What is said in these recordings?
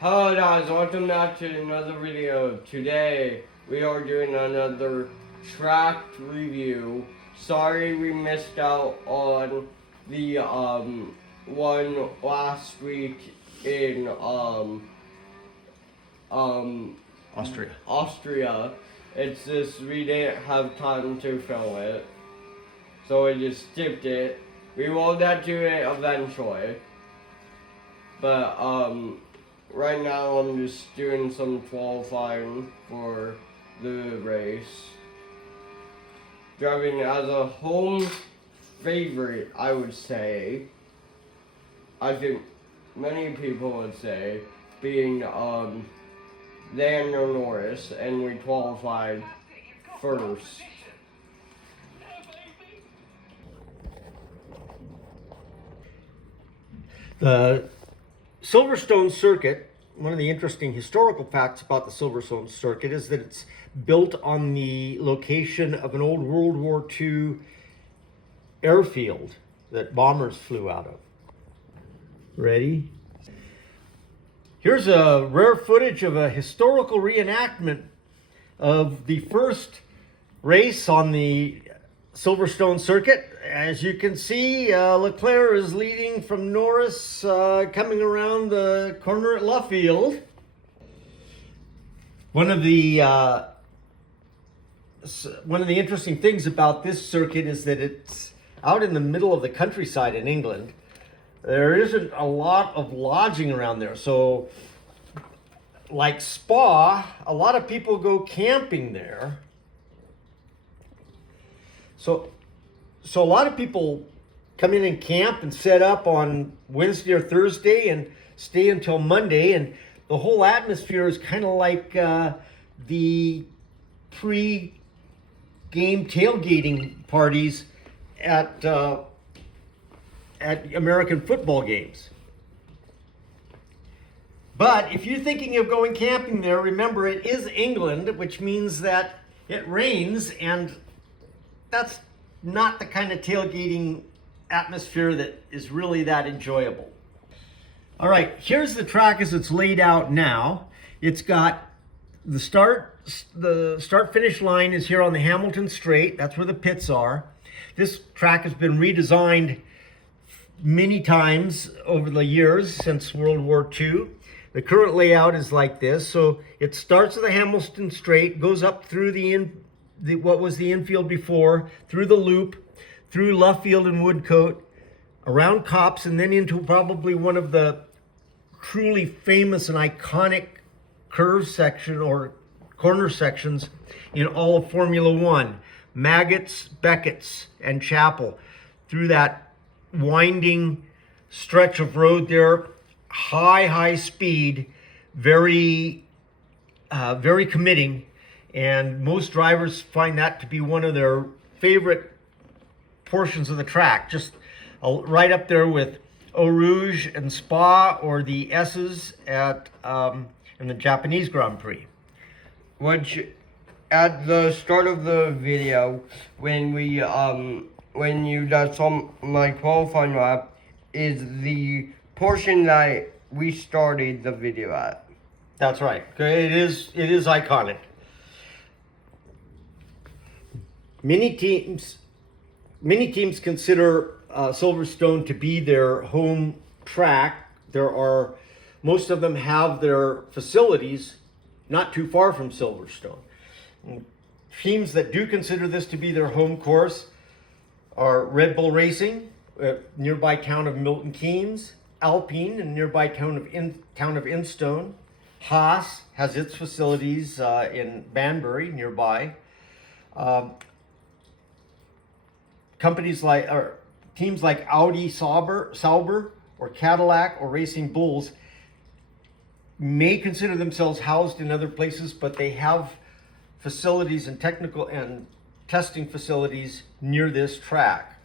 Hello guys, welcome back to another video. Today we are doing another track review. Sorry we missed out on the one last week in Austria. It's just we didn't have time to film it, so we just skipped it. We will get to it eventually, but right now I'm just doing some qualifying for the race. Driving as a home favorite, I would say. I think many people would say, being Daniel Norris, and we qualified first. The Silverstone circuit, one of the interesting historical facts about the Silverstone circuit is that it's built on the location of an old World War II airfield that bombers flew out of. Ready? Here's a rare footage of a historical reenactment of the first race on the Silverstone circuit. As you can see, Leclerc is leading from Norris, coming around the corner at Luffield. One of the interesting things about this circuit is that it's out in the middle of the countryside in England. There isn't a lot of lodging around there, so like Spa, a lot of people go camping there. So a lot of people come in and camp and set up on Wednesday or Thursday and stay until Monday, and the whole atmosphere is kind of like the pre-game tailgating parties at American football games. But if you're thinking of going camping there, remember it is England, which means that it rains, and that's not the kind of tailgating atmosphere that is really that enjoyable. All right, here's the track as it's laid out now. It's got the start finish line is here on the Hamilton Straight. That's where the pits are. This track has been redesigned many times over the years since World War II. The current layout is like this. So it starts at the Hamilton Straight, goes up through what was the infield before, through the loop, through Luffield and Woodcote, around Copse, and then into probably one of the truly famous and iconic curve section or corner sections in all of Formula One, Maggots, Beckett's, and Chapel, through that winding stretch of road there, high speed, very committing. And most drivers find that to be one of their favorite portions of the track, just right up there with Eau Rouge and Spa, or the S's in the Japanese Grand Prix. Which, at the start of the video, when you just saw my qualifying lap, is the portion that we started the video at. That's right. It is iconic. Many teams consider Silverstone to be their home track. Most of them have their facilities not too far from Silverstone. Teams that do consider this to be their home course are Red Bull Racing, nearby town of Milton Keynes, Alpine, in nearby town of Instone. Haas has its facilities in Banbury, nearby. Teams like Audi, Sauber, or Cadillac, or Racing Bulls may consider themselves housed in other places, but they have facilities and technical and testing facilities near this track.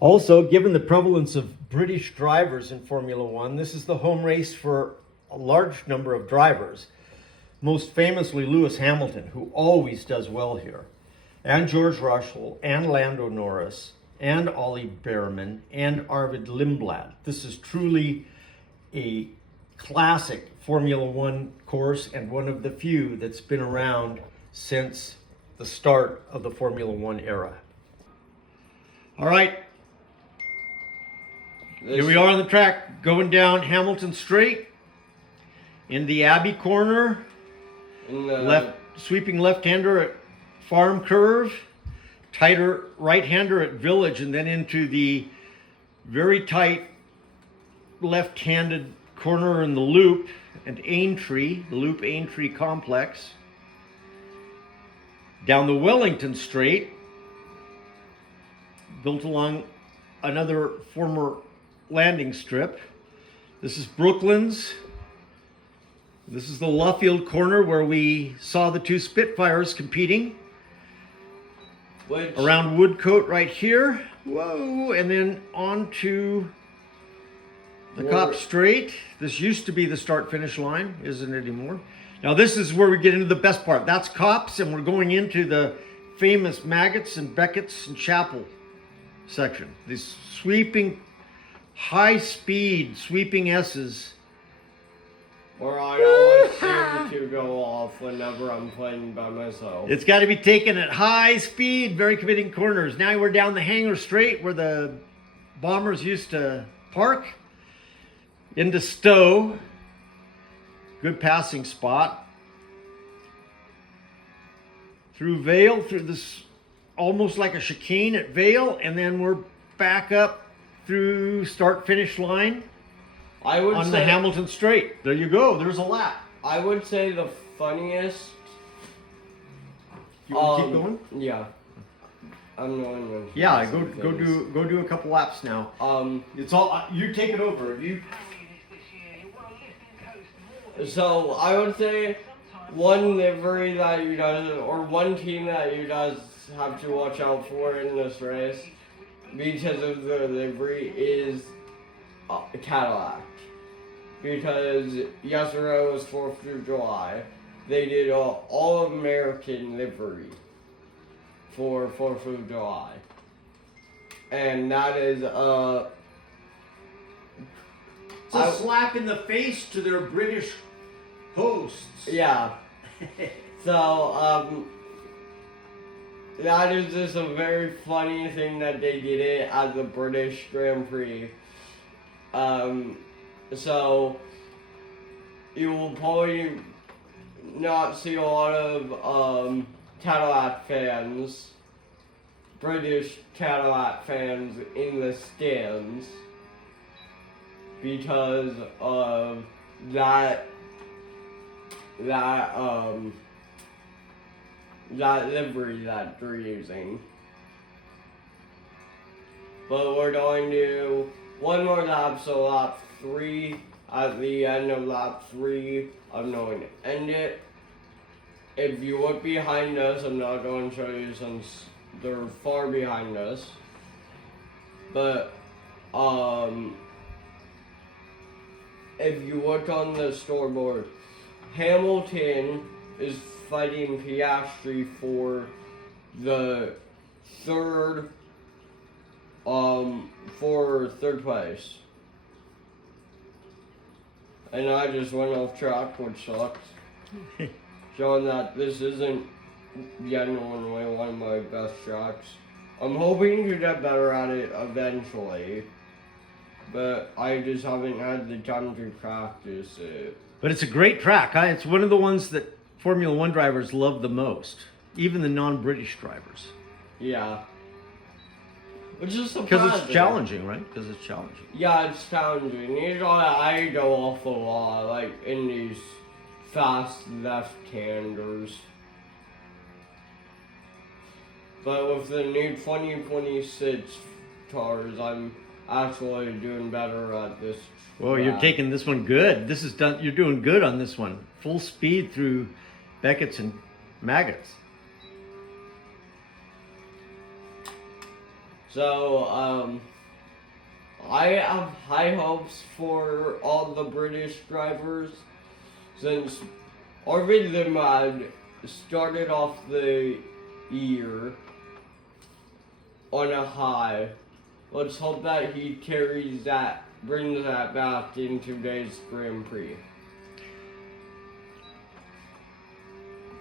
Also, given the prevalence of British drivers in Formula One, this is the home race for a large number of drivers. Most famously Lewis Hamilton, who always does well here, and George Russell, and Lando Norris, and Ollie Behrman and Arvid Lindblad. This is truly a classic Formula One course and one of the few that's been around since the start of the Formula One era. All right, here we are on the track going down Hamilton Straight in the Abbey corner, left sweeping left-hander at Farm Curve, tighter right-hander at Village, and then into the very tight left-handed corner in the Loop and Aintree, the Loop Aintree complex. Down the Wellington Straight, built along another former landing strip. This is Brooklands. This is the Luffield corner where we saw the two Spitfires competing. Around Woodcote right here. Whoa, and then on to the Cop Straight. This used to be the start-finish line, isn't it anymore? Now this is where we get into the best part. That's Cops, and we're going into the famous Maggots and Beckett's and Chapel section. These sweeping, high-speed sweeping S's. Or I always seem to go off whenever I'm playing by myself. It's got to be taken at high speed, very committing corners. Now we're down the Hangar Straight where the Bombers used to park. Into Stowe. Good passing spot. Through Vale, through this almost like a chicane at Vale, and then we're back up through start-finish line. I would on say, the Hamilton Straight. There you go. There's a lap. I would say the funniest. You want to keep going? Yeah. I'm going. Yeah, go do a couple laps now. It's all you take it over. You. So I would say one livery that you guys, or one team that you guys have to watch out for in this race, because of the livery, is Cadillac. Because yesterday was 4th of July. They did an all-American livery for 4th of July. And that is, It's a slap in the face to their British hosts. Yeah. So, that is just a very funny thing that they did it at the British Grand Prix. So you will probably not see a lot of Cadillac fans, British Cadillac fans in the stands because of that livery that they're using. But we're going to one more lap, so lap 3. At the end of lap 3, I'm going to end it. If you look behind us, I'm not going to show you since they're far behind us. But if you look on the scoreboard, Hamilton is fighting Piastri for the third place. And I just went off track, which sucks. Showing that this isn't genuinely one of my best tracks. I'm hoping to get better at it eventually, but I just haven't had the time to practice it. But it's a great track. Huh? It's one of the ones that Formula One drivers love the most, even the non-British drivers. Yeah. Which is surprising. Because it's challenging, right? Because it's challenging. Yeah, it's challenging. I go off a lot, like in these fast left-handers. But with the new 2026 cars, I'm actually doing better at this. Well, you're taking this one good. This is done. You're doing good on this one. Full speed through Beckett's and Maggots. So, I have high hopes for all the British drivers, since Arvid Lindblad started off the year on a high. Let's hope that he brings that back in today's Grand Prix.